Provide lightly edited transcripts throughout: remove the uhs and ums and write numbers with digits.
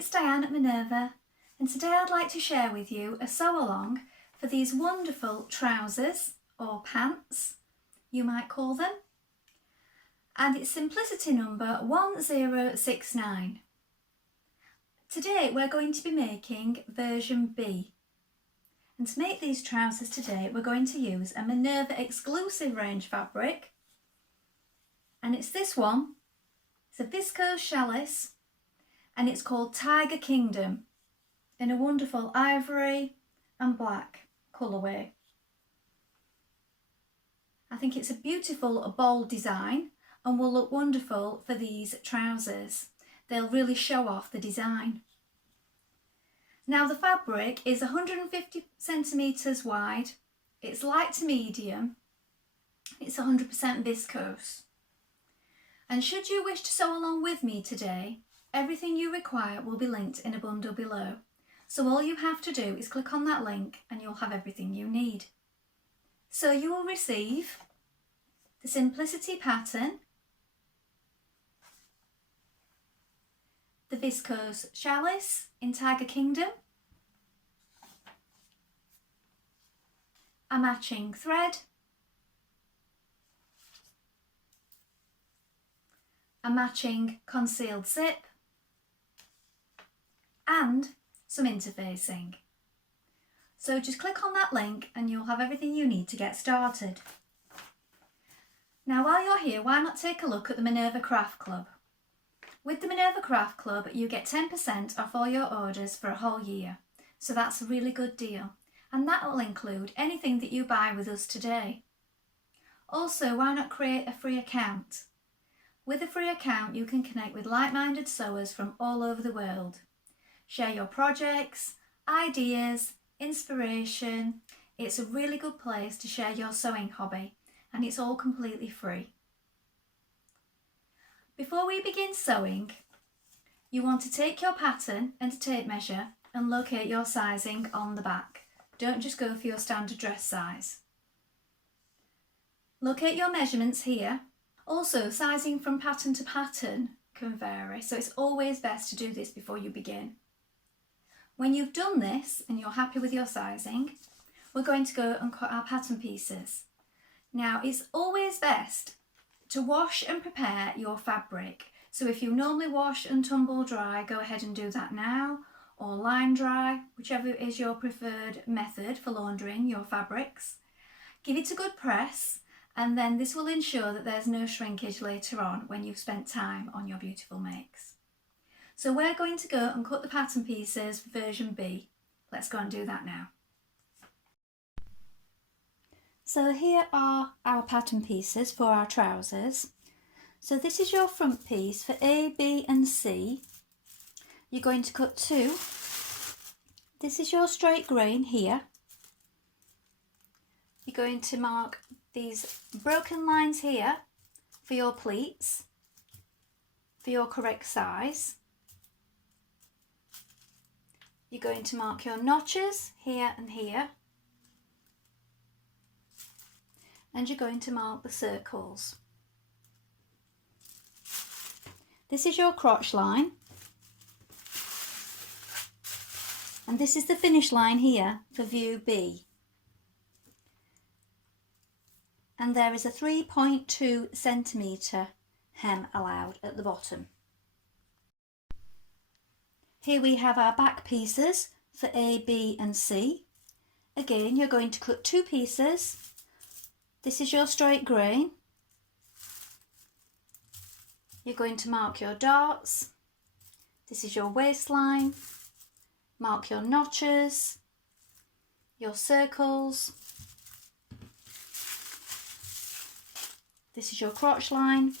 it's Dianne at Minerva, and today I'd like to share with you a sew along for these wonderful trousers or pants, you might call them, and it's simplicity number 1069. Today we're going to be making version B, and to make these trousers today we're going to use a Minerva Exclusive range fabric, and it's this one. It's a Viscose Challis and it's called Tiger Kingdom in a wonderful ivory and black colourway. I think it's a beautiful bold design and will look wonderful for these trousers. They'll really show off the design. Now the fabric is 150 centimetres wide, it's light to medium, it's 100% viscose. And should you wish to sew along with me today, everything you require will be linked in a bundle below. So all you have to do is click on that link and you'll have everything you need. So you will receive the simplicity pattern, the Viscose Challis in Tiger Kingdom, a matching thread, a matching concealed zip, and some interfacing. So just click on that link and you'll have everything you need to get started. Now while you're here, why not take a look at the Minerva Craft Club? With the Minerva Craft Club you get 10% off all your orders for a whole year, so that's a really good deal, and that will include anything that you buy with us today. Also, why not create a free account? With a free account you can connect with like-minded sewers from all over the world. Share your projects, ideas, inspiration. It's a really good place to share your sewing hobby, and it's all completely free. Before we begin sewing, you want to take your pattern and a tape measure and locate your sizing on the back. Don't just go for your standard dress size. Locate your measurements here. Also, sizing from pattern to pattern can vary, so it's always best to do this before you begin. When you've done this and you're happy with your sizing, we're going to go and cut our pattern pieces. Now, it's always best to wash and prepare your fabric. So if you normally wash and tumble dry, go ahead and do that now, or line dry, whichever is your preferred method for laundering your fabrics. Give it a good press, and then this will ensure that there's no shrinkage later on when you've spent time on your beautiful makes. So we're going to go and cut the pattern pieces for version B. Let's go and do that now. So here are our pattern pieces for our trousers. So this is your front piece for A, B and C. You're going to cut two. This is your straight grain here. You're going to mark these broken lines here for your pleats, for your correct size. You're going to mark your notches here and here, and you're going to mark the circles. This is your crotch line, and this is the finish line here for view B. And there is a 3.2 centimetre hem allowed at the bottom. Here we have our back pieces for A, B and C. Again, you're going to cut two pieces. This is your straight grain. You're going to mark your darts. This is your waistline. Mark your notches, your circles. This is your crotch line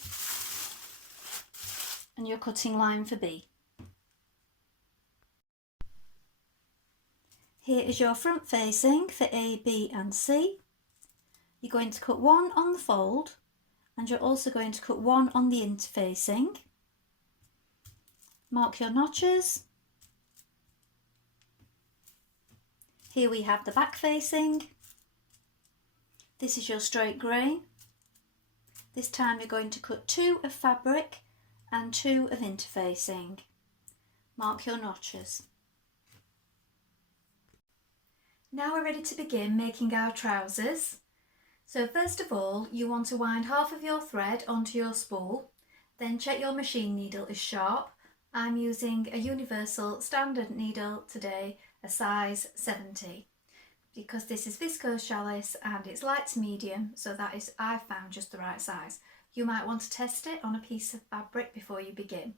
and your cutting line for B. Here is your front facing for A, B and C. You're going to cut one on the fold, and you're also going to cut one on the interfacing. Mark your notches. Here we have the back facing. This is your straight grain. This time you're going to cut two of fabric and two of interfacing. mark your notches. Now we're ready to begin making our trousers. So first of all, you want to wind half of your thread onto your spool, then check your machine needle is sharp. I'm using a universal standard needle today, a size 70, because this is viscose challis and it's light to medium, so that is, I've found, just the right size. You might want to test it on a piece of fabric before you begin.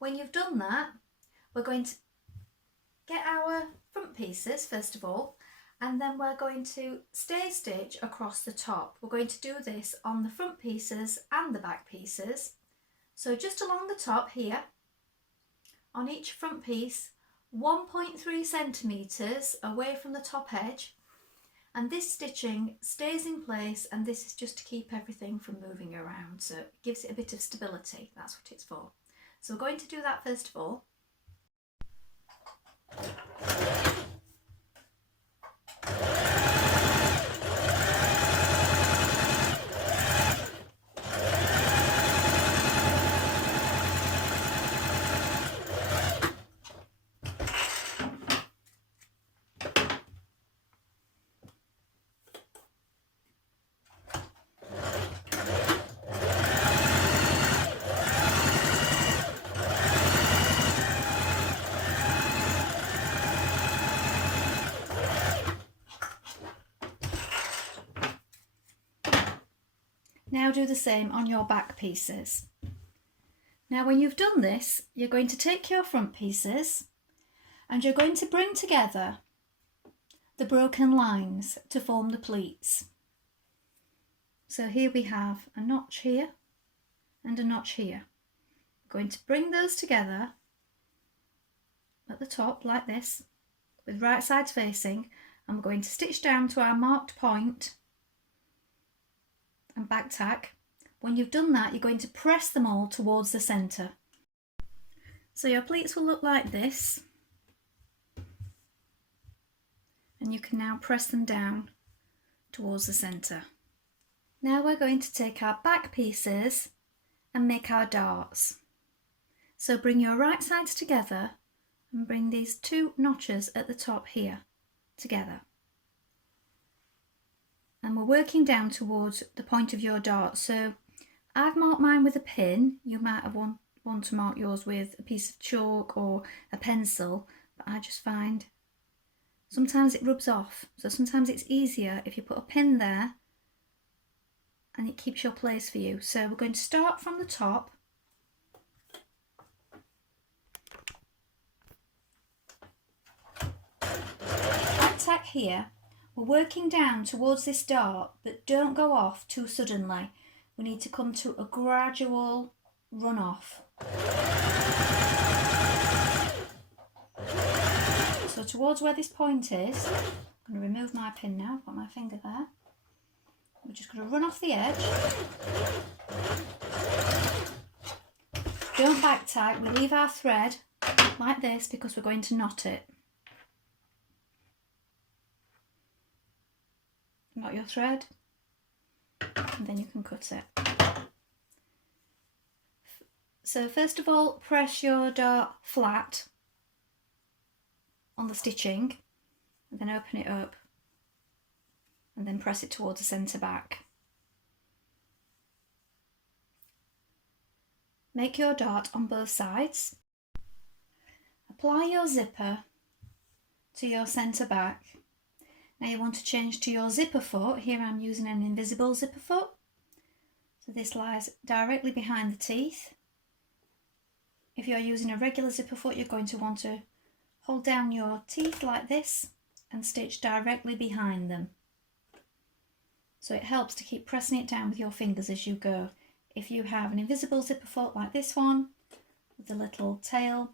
When you've done that, we're going to get our front pieces first of all, and then we're going to stay stitch across the top. We're going to do this on the front pieces and the back pieces. So just along the top here, on each front piece, 1.3 centimetres away from the top edge, and this stitching stays in place, and this is just to keep everything from moving around, so it gives it a bit of stability. That's what it's for. So we're going to do that first of all. Now do the same on your back pieces. Now when you've done this, you're going to take your front pieces and you're going to bring together the broken lines to form the pleats. So here we have a notch here and a notch here. We're going to bring those together at the top like this, with right sides facing, and we're going to stitch down to our marked point and back tack. When you've done that, you're going to press them all towards the centre. So your pleats will look like this, and you can now press them down towards the centre. Now we're going to take our back pieces and make our darts. So bring your right sides together and bring these two notches at the top here together. And we're working down towards the point of your dart. So I've marked mine with a pin. You might have want to mark yours with a piece of chalk or a pencil, but I just find sometimes it rubs off. So sometimes it's easier if you put a pin there and it keeps your place for you. So we're going to start from the top. Back tack here. We're working down towards this dart, but don't go off too suddenly. We need to come to a gradual run off. So towards where this point is, I'm going to remove my pin now, I've got my finger there. We're just going to run off the edge. Don't back tack, we leave our thread like this because we're going to knot it. Knot your thread and then you can cut it. So first of all, press your dart flat on the stitching and then open it up and then press it towards the centre back. Make your dart on both sides. Apply your zipper to your centre back. Now you want to change to your zipper foot. Here I'm using an invisible zipper foot. So this lies directly behind the teeth. If you're using a regular zipper foot, you're going to want to hold down your teeth like this and stitch directly behind them. So it helps to keep pressing it down with your fingers as you go. If you have an invisible zipper foot like this one, with the little tail,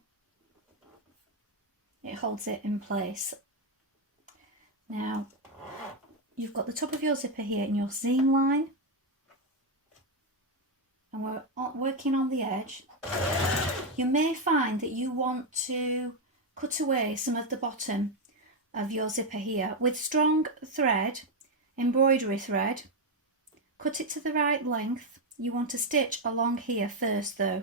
it holds it in place. Now, you've got the top of your zipper here in your seam line, and we're working on the edge. You may find that you want to cut away some of the bottom of your zipper here with strong thread, embroidery thread. Cut it to the right length. You want to stitch along here first though.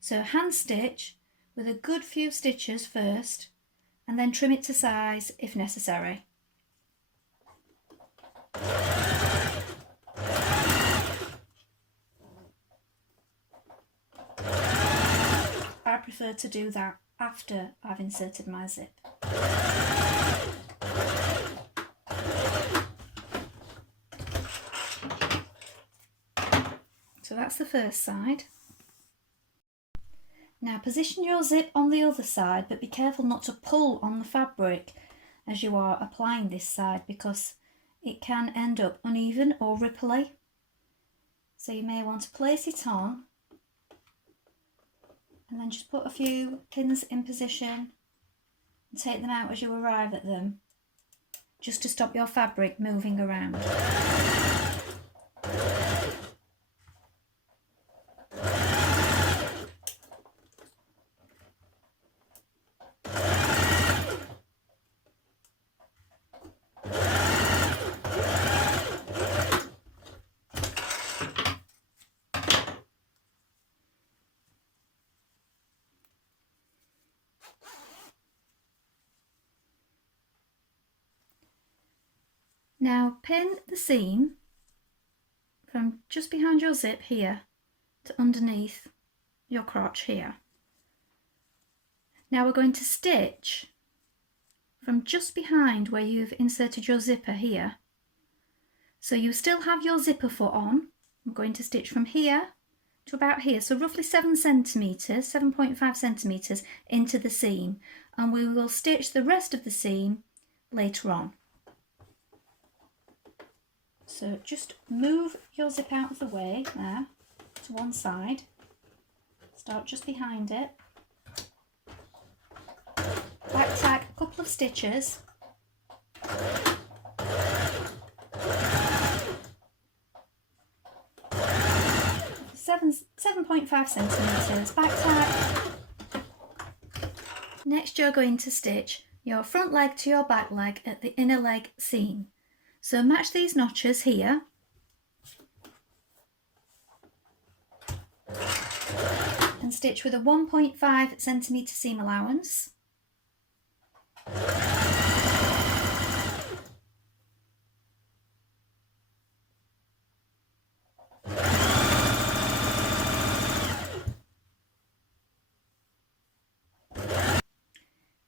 So hand stitch with a good few stitches first and then trim it to size if necessary. I prefer to do that after I've inserted my zip. So that's the first side. Now position your zip on the other side, but be careful not to pull on the fabric as you are applying this side, because it can end up uneven or ripply. So you may want to place it on and then just put a few pins in position and take them out as you arrive at them, just to stop your fabric moving around. Now pin the seam from just behind your zip here to underneath your crotch here. Now we're going to stitch from just behind where you've inserted your zipper here. So you still have your zipper foot on. I'm going to stitch from here to about here, so roughly 7 centimetres, 7.5 centimetres into the seam, and we will stitch the rest of the seam later on. So just move your zip out of the way there to one side, start just behind it, back tack a couple of stitches, seven 7.5 centimetres, back tack. Next you're going to stitch your front leg to your back leg at the inner leg seam. So match these notches here and stitch with a 1.5 centimetre seam allowance.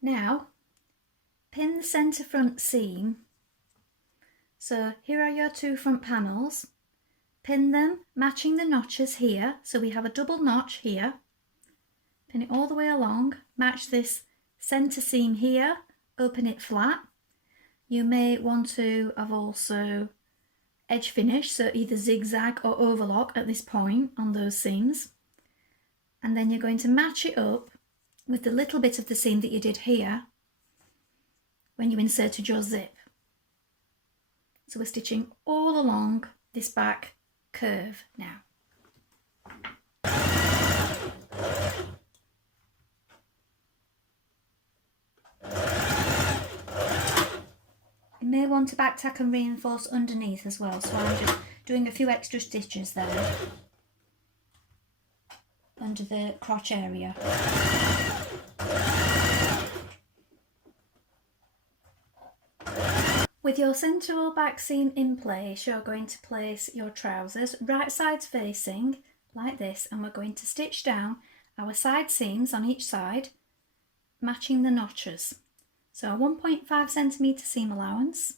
Now pin the centre front seam. So here are your 2 front panels, pin them matching the notches here, so we have a double notch here, pin it all the way along, match this centre seam here, open it flat. You may want to have also edge finish, so either zigzag or overlock at this point on those seams, and then you're going to match it up with the little bit of the seam that you did here when you inserted your zip. So we're stitching all along this back curve now. You may want to back tack and reinforce underneath as well, so I'm just doing a few extra stitches there under the crotch area. With your centre or back seam in place, you're going to place your trousers right sides facing like this, and we're going to stitch down our side seams on each side, matching the notches. So a 1.5 centimetre seam allowance.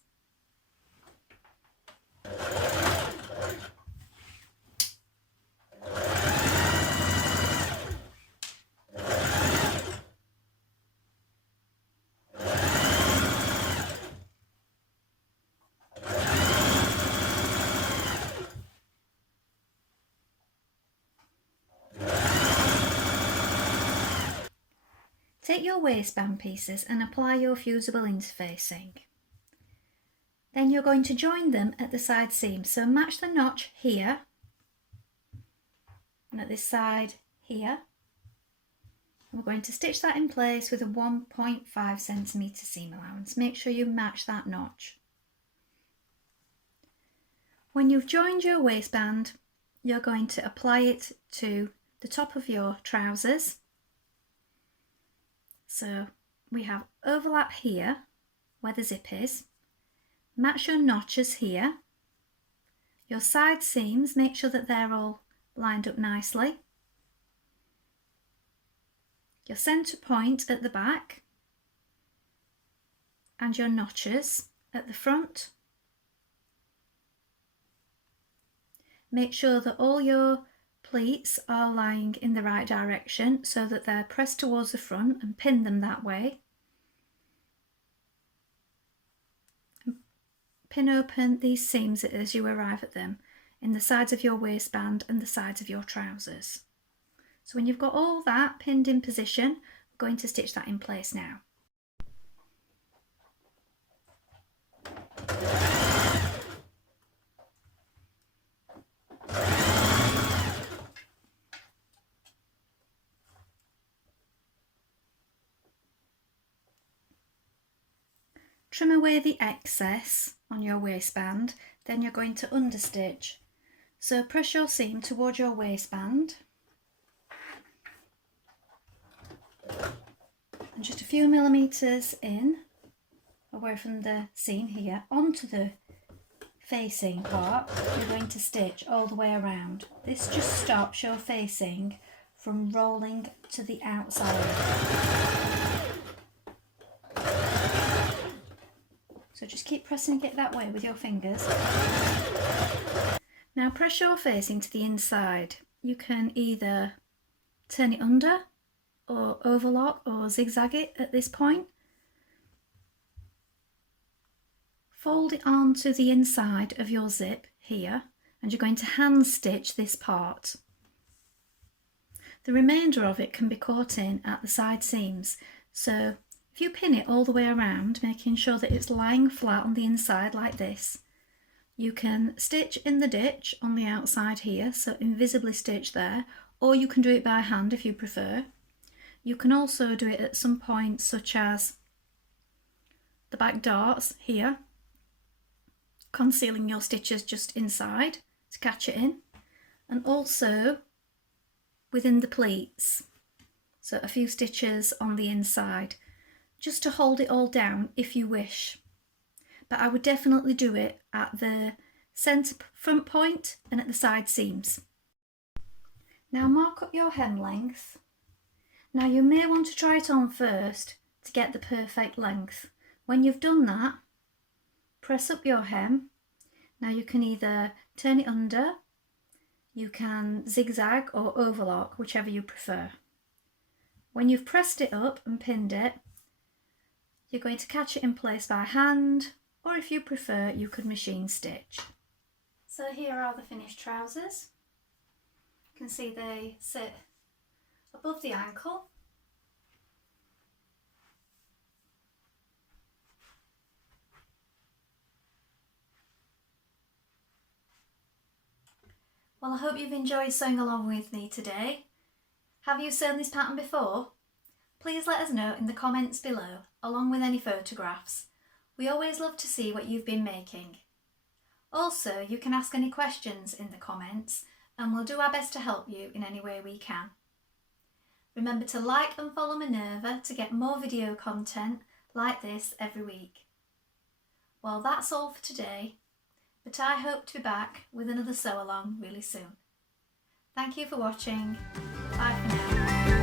Take your waistband pieces and apply your fusible interfacing. Then you're going to join them at the side seam, so match the notch here and at this side here. We're going to stitch that in place with a 1.5 centimetre seam allowance. Make sure you match that notch. When you've joined your waistband, you're going to apply it to the top of your trousers. So we have overlap here where the zip is, match your notches here, your side seams, make sure that they're all lined up nicely, your centre point at the back and your notches at the front. Make sure that all your pleats are lying in the right direction so that they're pressed towards the front, and pin them that way. Pin open these seams as you arrive at them in the sides of your waistband and the sides of your trousers. So when you've got all that pinned in position, we're going to stitch that in place now. Trim away the excess on your waistband, then you're going to understitch. So press your seam towards your waistband and just a few millimetres in, away from the seam here, onto the facing part. You're going to stitch all the way around. This just stops your facing from rolling to the outside. So just keep pressing it that way with your fingers. Now press your facing to the inside. You can either turn it under or overlock or zigzag it at this point. Fold it onto the inside of your zip here, and you're going to hand stitch this part. The remainder of it can be caught in at the side seams. So if you pin it all the way around, making sure that it's lying flat on the inside like this, you can stitch in the ditch on the outside here, so invisibly stitch there, or you can do it by hand if you prefer. You can also do it at some points, such as the back darts here, concealing your stitches just inside to catch it in, and also within the pleats, so a few stitches on the inside, just to hold it all down if you wish. But I would definitely do it at the centre front point and at the side seams. Now mark up your hem length. Now you may want to try it on first to get the perfect length. When you've done that, press up your hem. Now you can either turn it under, you can zigzag or overlock, whichever you prefer. When you've pressed it up and pinned it, you're going to catch it in place by hand, or if you prefer, you could machine stitch. So here are the finished trousers. You can see they sit above the ankle. Well, I hope you've enjoyed sewing along with me today. Have you sewn this pattern before? Please let us know in the comments below, along with any photographs. We always love to see what you've been making. Also, you can ask any questions in the comments and we'll do our best to help you in any way we can. Remember to like and follow Minerva to get more video content like this every week. Well, that's all for today, but I hope to be back with another sew along really soon. Thank you for watching. Bye for now.